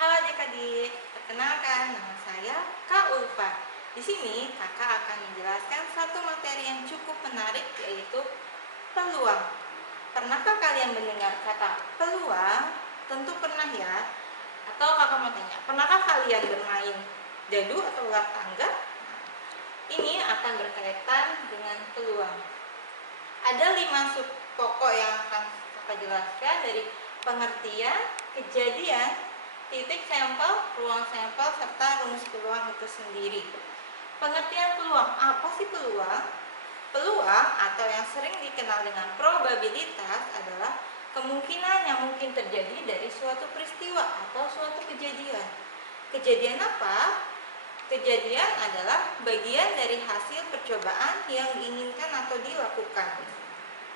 Halo adik-adik, perkenalkan nama saya Kak Ulfa. Di sini kakak akan menjelaskan satu materi yang cukup menarik, yaitu peluang. Pernahkah kalian mendengar kata peluang? Tentu pernah ya. Atau kakak mau tanya, pernahkah kalian bermain dadu atau ular tangga? Ini akan berkaitan dengan peluang. Ada 5 sub pokok yang akan kakak jelaskan, dari pengertian, kejadian, titik sampel, ruang sampel, serta rumus peluang itu sendiri. Pengertian peluang, apa sih peluang? Peluang atau yang sering dikenal dengan probabilitas adalah kemungkinan yang mungkin terjadi dari suatu peristiwa atau suatu kejadian. Kejadian apa? Kejadian adalah bagian dari hasil percobaan yang diinginkan atau dilakukan.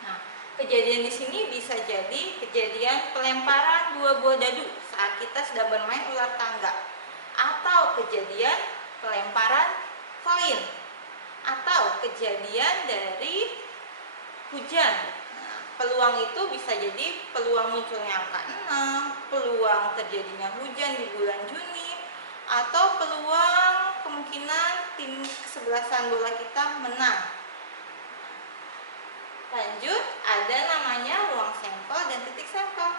Nah, kejadian di sini bisa jadi kejadian pelemparan 2 buah dadu saat kita sedang bermain ular tangga, atau kejadian pelemparan koin, atau kejadian dari hujan. Nah, peluang itu bisa jadi peluang munculnya angka 6, peluang terjadinya hujan di bulan Juni, atau peluang kemungkinan tim kesebelasan bola kita menang. Lanjut, ada namanya ruang sampel dan titik sampel.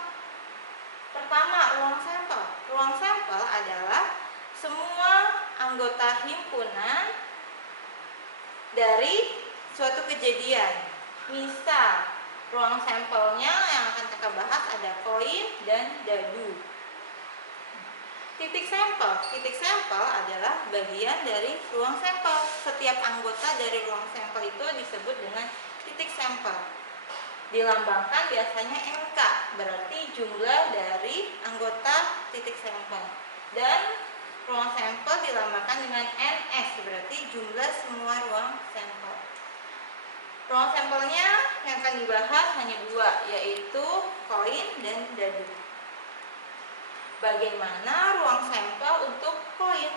Pertama, ruang sampel. Ruang sampel adalah semua anggota himpunan dari suatu kejadian. Misal, ruang sampelnya yang akan kita bahas ada koin dan dadu. Titik sampel. Titik sampel adalah bagian dari ruang sampel. Setiap anggota dari ruang sampel itu disebut dengan titik sampel. Dilambangkan biasanya NK, berarti jumlah dari anggota titik sampel. Dan ruang sampel dilambangkan dengan NS, berarti jumlah semua ruang sampel. Ruang sampelnya yang akan dibahas hanya 2, yaitu koin dan dadu. Bagaimana ruang sampel untuk koin?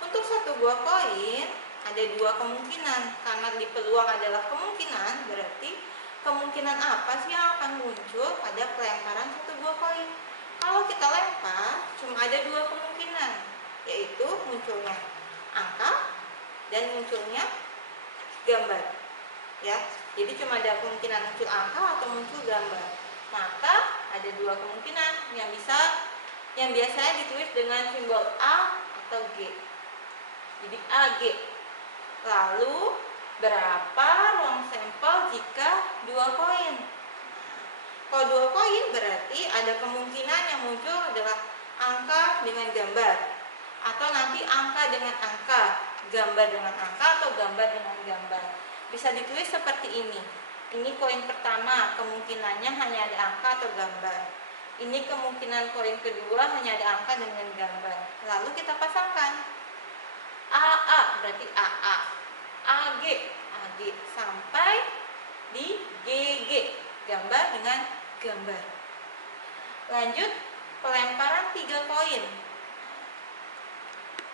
Untuk satu buah koin ada 2 kemungkinan. Karena di peluang adalah kemungkinan, berarti kemungkinan apa sih yang akan muncul pada pelemparan satu buah koin? Kalau kita lempar, cuma ada 2 kemungkinan, yaitu munculnya angka dan munculnya gambar. Ya, jadi cuma ada kemungkinan muncul angka atau muncul gambar. Maka ada 2 kemungkinan yang biasanya ditulis dengan simbol A atau G. Jadi AG. Lalu berapa ruang sampel jika 2 koin? Kalau 2 koin berarti ada kemungkinan yang muncul adalah angka dengan gambar, atau nanti angka dengan angka, gambar dengan angka, atau gambar dengan gambar. Bisa ditulis seperti ini. Ini koin pertama, kemungkinannya hanya ada angka atau gambar. Ini kemungkinan koin kedua, hanya ada angka dengan gambar. Lalu kita pasangkan. AA berarti AA, AG AG, sampai di GG, gambar dengan gambar. Lanjut, pelemparan 3 koin.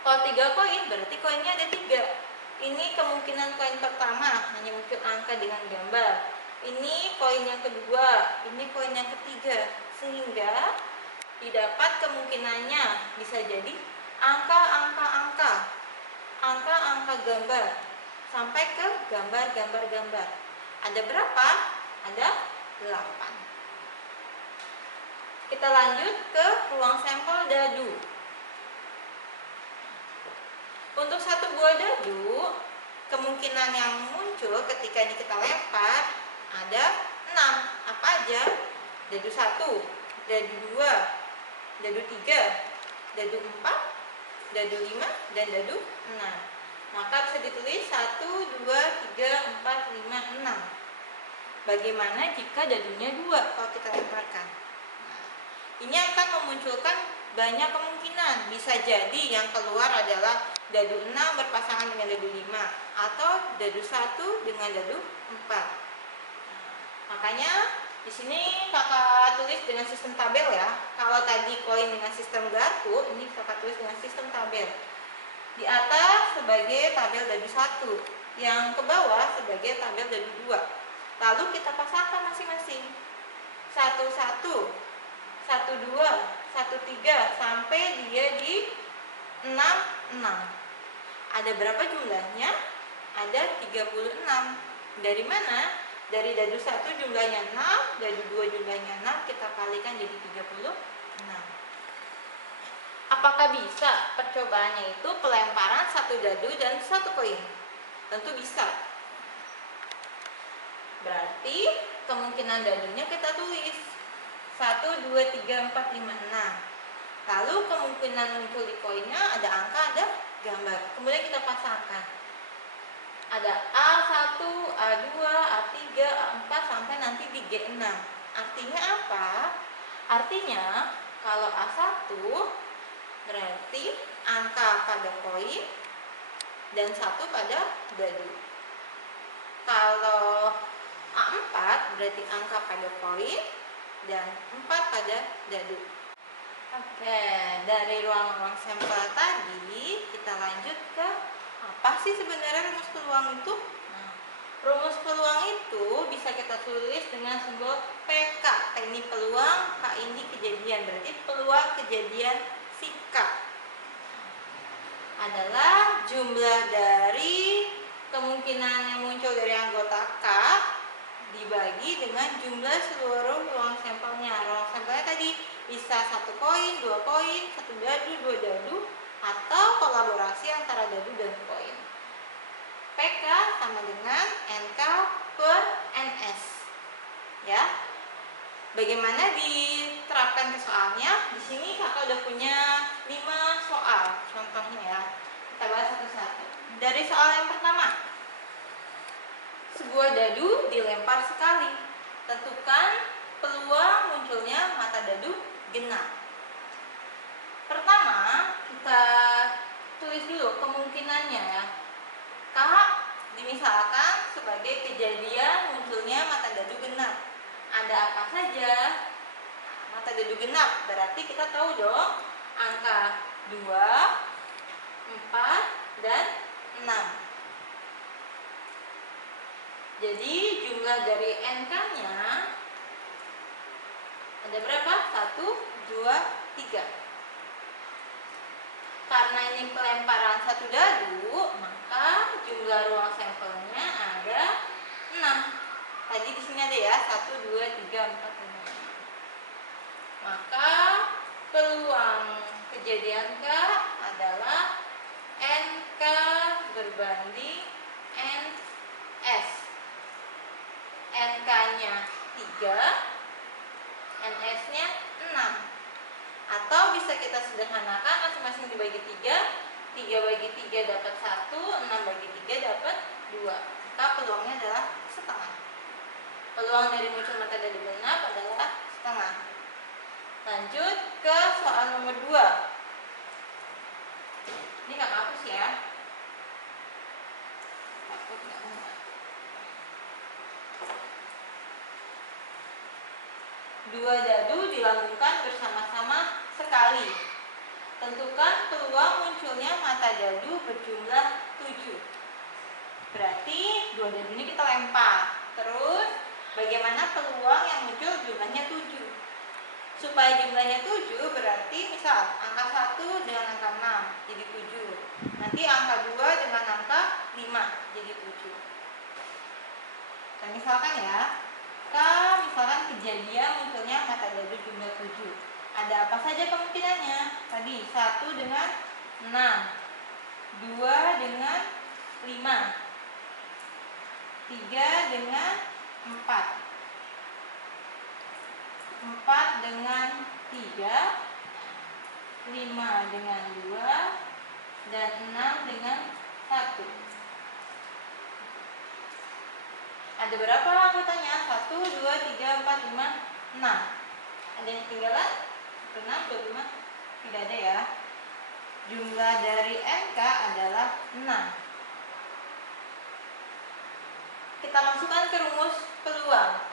Kalau 3 koin berarti koinnya ada 3. Ini kemungkinan koin pertama, hanya muncul angka dengan gambar. Ini koin yang kedua, ini koin yang ketiga, sehingga didapat kemungkinannya bisa jadi angka-angka gambar sampai ke gambar. Ada berapa? Ada 8. Kita lanjut ke ruang sampel dadu. Untuk satu buah dadu, kemungkinan yang muncul ketika ini kita lempar ada 6. Apa aja? Dadu 1, dadu 2, dadu 3, dadu 4, dadu 5, dan dadu 6. Maka bisa ditulis 1, 2, 3, 4, 5, 6. Bagaimana jika dadunya 2 kalau kita lemparkan? Ini akan memunculkan banyak kemungkinan. Bisa jadi yang keluar adalah dadu 6 berpasangan dengan dadu 5, atau dadu 1 dengan dadu 4. Makanya di sini kakak tulis dengan sistem tabel ya. Kalau tadi koin dengan sistem garpu, ini kakak tulis dengan sistem tabel. Di atas sebagai tabel dadu 1, yang ke bawah sebagai tabel dadu 2. Lalu kita pasangkan masing-masing. 1, 1, 1, 2, 1, 3, 3 sampai dia di 66. Ada berapa jumlahnya? Ada 36. Dari mana? Dari dadu 1 jumlahnya 6, dadu 2 jumlahnya 6, kita kalikan jadi 36. Apakah bisa percobaannya itu pelemparan satu dadu dan satu koin? Tentu bisa. Berarti kemungkinan dadunya kita tulis 1, 2, 3, 4, 5, 6. Lalu kemungkinan muncul di koinnya ada angka, ada gambar. Kemudian kita pasangkan. Ada A1, A2, A3, A4 sampai nanti di G6. Artinya apa? Artinya kalau A1 berarti angka pada koin dan 1 pada dadu. Kalau A4 berarti angka pada koin dan 4 pada dadu. Oke, dari ruang-ruang sampel tadi kita lanjut ke apa sih sebenarnya rumus peluang itu? Nah, rumus peluang itu bisa kita tulis dengan simbol PK, teknik peluang, K ini kejadian, berarti peluang kejadian si K adalah jumlah dari kemungkinan yang muncul dari anggota K dibagi dengan jumlah seluruh ruang sampelnya. Ruang sampelnya tadi bisa 1 koin, 2 koin, 1 dadu, 2 dadu, atau kolaborasi antara dadu dan koin. PK sama dengan NK per NS. Ya. Bagaimana diterapkan ke soalnya? Di sini kakak udah punya 5 soal contohnya ya. Kita bahas satu-satu. Dari soal yang pertama, sebuah dadu dilempar sekali. Tentukan peluang munculnya mata dadu genap. Pertama, kita tulis dulu kemungkinannya ya. K dimisalkan sebagai kejadian munculnya mata dadu genap. Ada apa saja? Mata dadu genap berarti kita tahu dong angka 2, 4, dan 6. Jadi jumlah dari NK-nya ada berapa? 1, 2, 3. Karena ini pelemparan satu dadu, maka jumlah ruang sampelnya ada 6. Tadi di sini ada ya 1, 2, 3, 4, 5. Maka peluang kejadian K adalah NK berbanding NS. NK-nya 3, NS-nya 6. Atau bisa kita sederhanakan masing-masing dibagi 3. 3 bagi 3 dapat 1, 6 bagi 3 dapat 2. Maka peluangnya adalah setengah. Peluang dari muncul mata dadu genap adalah setengah. Lanjut ke soal nomor 2. Ini kakak hapus ya. Takut nggak muat. 2 dadu dilambungkan bersama-sama sekali. Tentukan peluang munculnya mata dadu berjumlah 7. Berarti 2 dadu ini kita lempar. Terus bagaimana peluang yang muncul jumlahnya 7? Supaya jumlahnya 7 berarti misal angka 1 dengan angka 6 jadi 7. Nanti angka 2 dengan angka 5 jadi 7. Nah, misalkan ya, misalkan kejadian munculnya mata dadu jumlah 7. Ada apa saja kemungkinannya? Tadi 1 dengan 6, 2 dengan 5, 3 dengan 4, 4 dengan 3, 5 dengan 2, dan 6 dengan 1. Ada berapa anggotanya? 1, 2, 3, 4, 5, 6. Ada yang ketinggalan? 6, 25. Tidak ada ya. Jumlah dari NK adalah 6. Kita masukkan ke rumus peluang.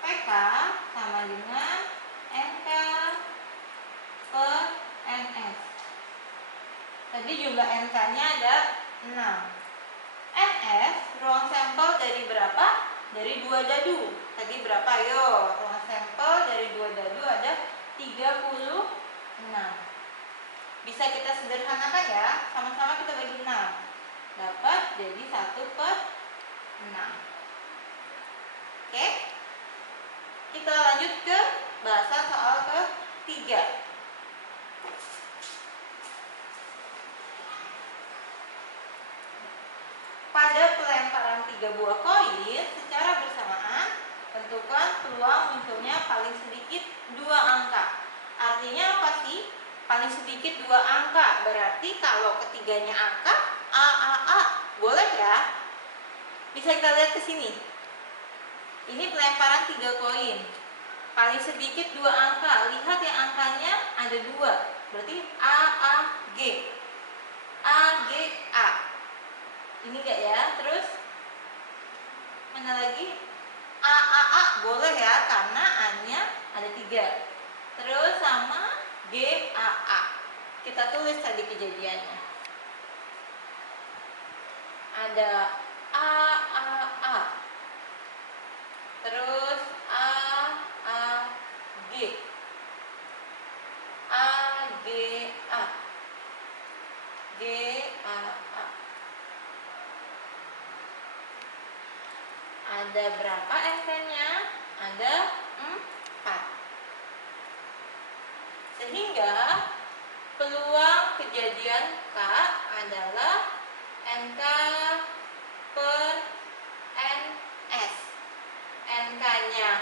PK sama dengan NK per NS. Tadi jumlah NK-nya ada 6. NS ruang sampel dari berapa? dari 2 dadu. Tadi berapa? Yo, ruang sampel dari 2 dadu ada 36. Bisa kita sederhanakan ya. Sama-sama kita bagi 6. Dapat jadi 1/6. Oke. Kita lanjut ke bahasan soal ketiga. Pada pelemparan 3 buah koin secara bersamaan, tentukan peluang munculnya paling sedikit 2 angka. Artinya apa sih? Paling sedikit 2 angka. Berarti kalau ketiganya angka A. Boleh ya? Bisa kita lihat ke sini. Ini pelemparan 3 koin. Paling sedikit 2 angka. Lihat ya, angkanya ada 2. Berarti G. A. Ini enggak ya? Terus mana lagi? A. Boleh ya, karena A-nya ada 3. Terus sama GAA. Kita tulis tadi kejadiannya. Ada A. Terus G. GA. Ada berapa angkanya? Ada 4. Sehingga peluang kejadian K adalah NK per NS. NK-nya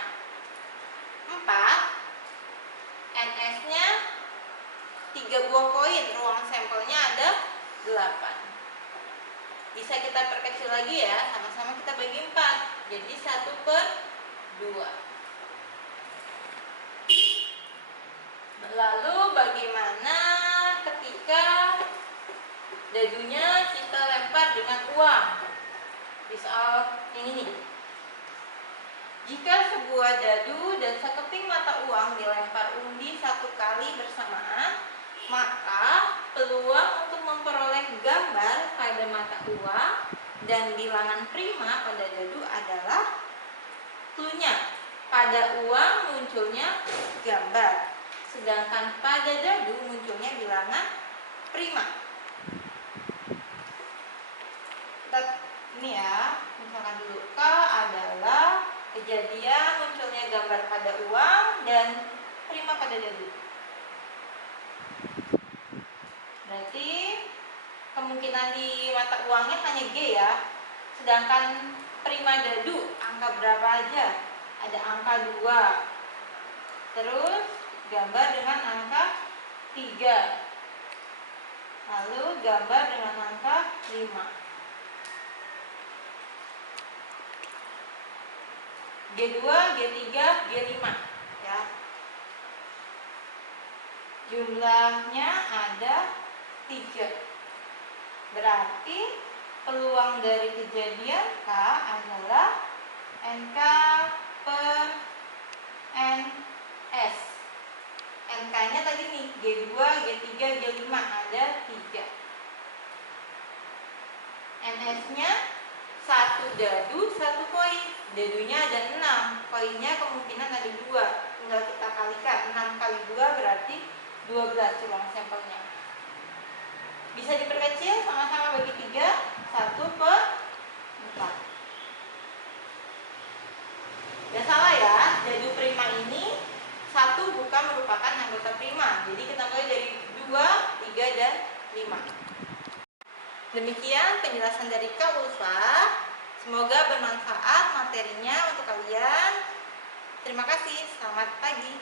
4, NS-nya 3 buah koin, ruang sampelnya ada 8. Bisa kita perkecil lagi ya, sama-sama kita bagi 4. Jadi 1/2. Lalu bagaimana ketika dadunya kita lempar dengan uang? Di soal ini nih. Jika sebuah dadu dan sekeping mata uang dilempar undi 1 kali bersamaan, maka peluang untuk memperoleh gambar pada mata uang dan bilangan prima pada dadu adalah cluenya. Pada uang munculnya gambar, sedangkan pada dadu munculnya bilangan prima. Kita ini ya, misalkan dulu K adalah kejadian munculnya gambar pada uang dan prima pada dadu. Berarti kemungkinan di mata uangnya hanya G ya. Sedangkan prima dadu angka berapa aja? Ada angka 2. Terus gambar dengan angka 3. Lalu gambar dengan angka 5. G2, G3, G5 ya. Jumlahnya ada 3. Berarti peluang dari kejadian K adalah NK per NS. NK-nya tadi nih G2, G3, G5 ada 3. NS-nya 1 dadu, 1 koin. Dadunya ada 6, koinnya kemungkinan ada 2. Tinggal kita kalikan, 6 kali 2 berarti 12 ruang sampelnya. Bisa diperkecil, sama-sama bagi 3, 1/4. Gak salah ya, dadu prima ini 1 bukan merupakan anggota prima. Jadi kita mulai dari 2, 3, dan 5. Demikian penjelasan dari Kak Ulfa. Semoga bermanfaat materinya untuk kalian. Terima kasih, selamat pagi.